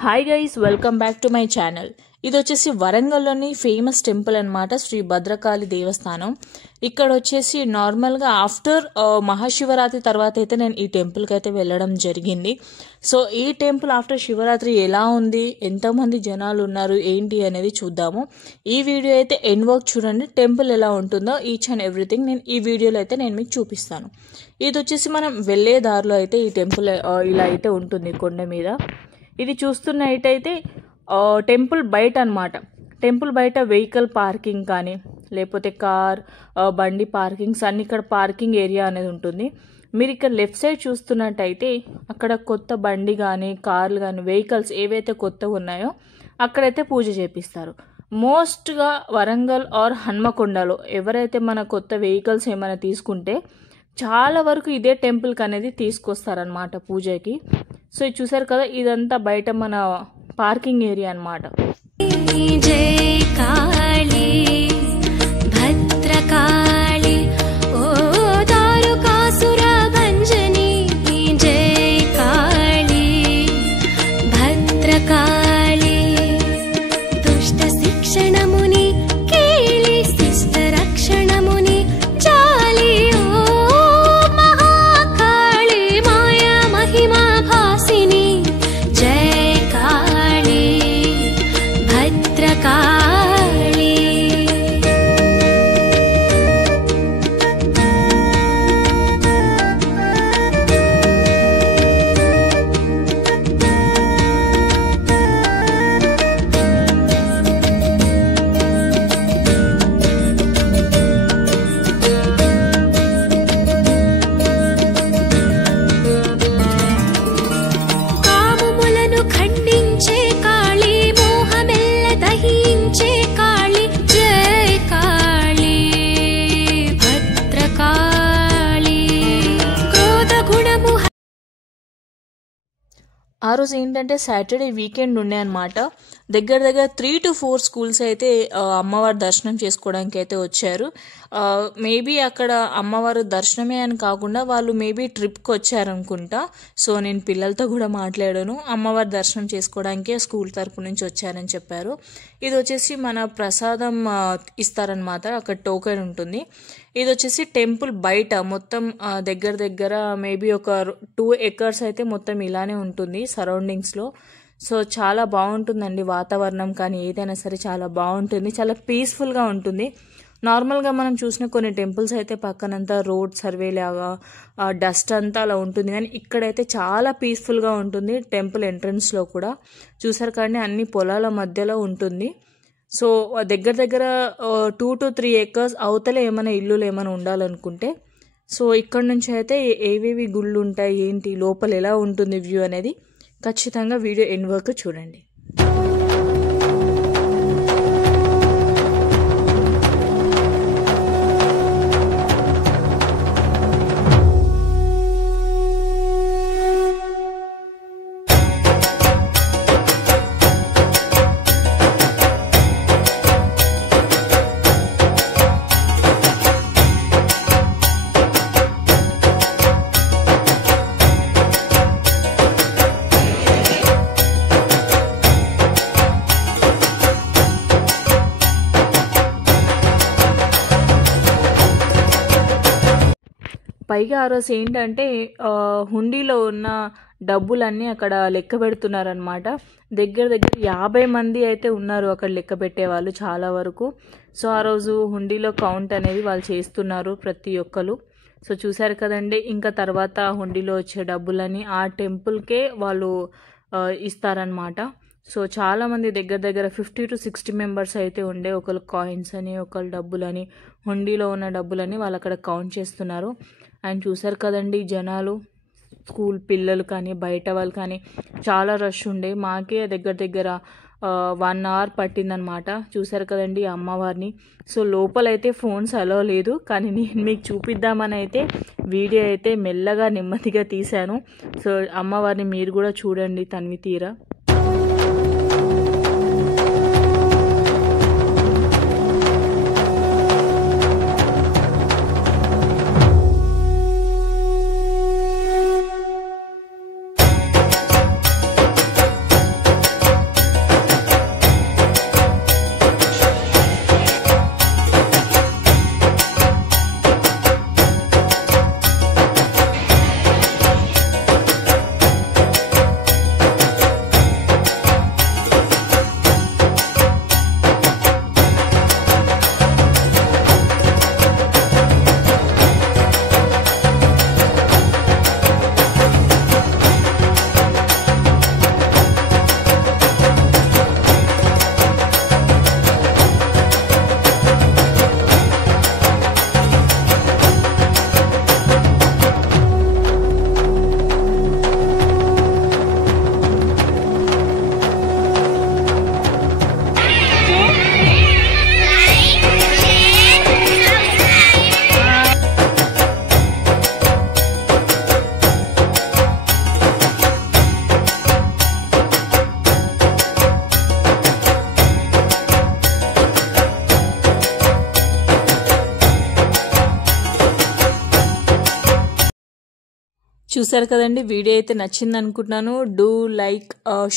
Hi guys, welcome back to my channel. ఇది వచ్చేసి వరంగల్లోని famous temple అనమాట, శ్రీ భద్రకాళి దేవస్థానం. ఇక్కడ వచ్చేసి నార్మల్గా ఆఫ్టర్ మహాశివరాత్రి తర్వాత అయితే నేను ఈ టెంపుల్కి అయితే వెళ్ళడం జరిగింది. సో ఈ టెంపుల్ ఆఫ్టర్ శివరాత్రి ఎలా ఉంది, ఎంతమంది జనాలు ఉన్నారు, ఏంటి అనేది చూద్దాము. ఈ వీడియో అయితే ఎండ్ వర్క్ చూడండి, టెంపుల్ ఎలా ఉంటుందో ఈచ్ అండ్ ఎవ్రీథింగ్ నేను ఈ వీడియోలో అయితే నేను మీకు చూపిస్తాను. ఇది వచ్చేసి మనం వెళ్ళే దారిలో అయితే ఈ టెంపుల్ ఇలా అయితే ఉంటుంది కొండ మీద. ఇది చూస్తున్నట్టయితే టెంపుల్ బయట అనమాట. టెంపుల్ బయట వెహికల్ పార్కింగ్ కానీ లేకపోతే కార్ బండి పార్కింగ్స్ అన్ని ఇక్కడ పార్కింగ్ ఏరియా అనేది ఉంటుంది. మీరు ఇక్కడ లెఫ్ట్ సైడ్ చూస్తున్నట్టయితే అక్కడ కొత్త బండి కానీ కార్లు కానీ వెహికల్స్ ఏవైతే కొత్తగా ఉన్నాయో అక్కడైతే పూజ చేపిస్తారు. మోస్ట్గా వరంగల్ ఆర్ హన్మకొండలో ఎవరైతే మన కొత్త వెహికల్స్ ఏమైనా తీసుకుంటే చాలా వరకు ఇదే టెంపుల్కి అనేది తీసుకొస్తారనమాట పూజకి. సో ఇది చూసారు కదా, ఇదంతా బయట మన పార్కింగ్ ఏరియా అనమాట. జై కాళీ భద్రకాళి ఓ దారుకాసుర భంజని, జై కాళీ భద్రకాళి దుష్ట శిక్షణముని కేళి శిష్ట రక్షణముని చాలి ఓ మహాకాళి మాయా మహిమా భాసిని, జై కాళీ భద్రకాళి. కామములను ఖండించే కాళీ మోహమెల్ల దహించే కాళీ, జై కాళీ భద్రకాళి క్రోధ గుణము. ఆ రోజు ఏంటంటే సాటర్డే వీకెండ్ ఉండే అనమాట. దగ్గర 3 to 4 స్కూల్స్ అయితే అమ్మవారి దర్శనం చేసుకోవడానికి అయితే వచ్చారు. మేబీ అక్కడ అమ్మవారు దర్శనమే అని కాకుండా వాళ్ళు మేబీ ట్రిప్కి వచ్చారనుకుంటా. సో నేను పిల్లలతో కూడా మాట్లాడాను, అమ్మవారి దర్శనం చేసుకోవడానికే స్కూల్ తరపు నుంచి వచ్చారని చెప్పారు. ఇది వచ్చేసి మన ప్రసాదం ఇస్తారనమాట, అక్కడ టోకెన్ ఉంటుంది. ఇది వచ్చేసి టెంపుల్ బయట మొత్తం దగ్గర మేబీ ఒక 2 acres అయితే మొత్తం ఇలానే ఉంటుంది సరౌండింగ్స్లో. సో చాలా బాగుంటుందండి వాతావరణం కానీ ఏదైనా సరే చాలా బాగుంటుంది, చాలా పీస్ఫుల్గా ఉంటుంది. నార్మల్గా మనం చూసిన కొన్ని టెంపుల్స్ అయితే పక్కనంతా రోడ్ సర్వే లాగా డస్ట్ అంతా అలా ఉంటుంది, కానీ ఇక్కడైతే చాలా పీస్ఫుల్గా ఉంటుంది. టెంపుల్ ఎంట్రన్స్లో కూడా చూసారు కానీ అన్ని పొలాల మధ్యలో ఉంటుంది. సో దగ్గర 2 to 3 acres అవతలే ఏమైనా ఇల్లులు ఏమైనా ఉండాలనుకుంటే సో ఇక్కడ నుంచి అయితే ఏవేవి గుళ్ళు ఉంటాయి, ఏంటి లోపల ఎలా ఉంటుంది వ్యూ అనేది ఖచ్చితంగా వీడియో ఎండ్ వరకు చూడండి. పైగా ఆ రోజు ఏంటంటే హుండీలో ఉన్న డబ్బులన్నీ అక్కడ లెక్క పెడుతున్నారనమాట. దగ్గర 50 మంది అయితే ఉన్నారు అక్కడ లెక్క పెట్టేవాళ్ళు చాలా వరకు. సో ఆ రోజు హుండీలో కౌంట్ అనేది వాళ్ళు చేస్తున్నారు ప్రతి ఒక్కరు. సో చూసారు కదండి, ఇంకా తర్వాత హుండీలో వచ్చే డబ్బులని ఆ టెంపుల్కే వాళ్ళు ఇస్తారనమాట. సో చాలామంది దగ్గర 50 to 60 మెంబర్స్ అయితే ఉండే, ఒకళ్ళు కాయిన్స్ అని ఒకళ్ళు డబ్బులని హుండీలో ఉన్న డబ్బులని వాళ్ళు అక్కడ కౌంట్ చేస్తున్నారు. అండ్ చూసారు కదండి జనాలు, స్కూల్ పిల్లలు కానీ బయట వాళ్ళు కానీ చాలా రష్ ఉండే. మాకే దగ్గర 1 hour పట్టిందనమాట. చూసారు కదండి అమ్మవారిని. సో లోపలైతే ఫోన్స్ అలో లేదు, కానీ నేను మీకు చూపిద్దామని అయితే వీడియో అయితే మెల్లగా నెమ్మదిగా తీశాను. సో అమ్మవారిని మీరు కూడా చూడండి తనివి తీరా. చూసారు కదండి, వీడియో అయితే నచ్చింది అనుకుంటున్నాను. Do like,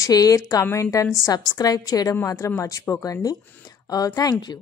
share, comment and subscribe చేయడం మాత్రం మర్చిపోకండి. Thank you.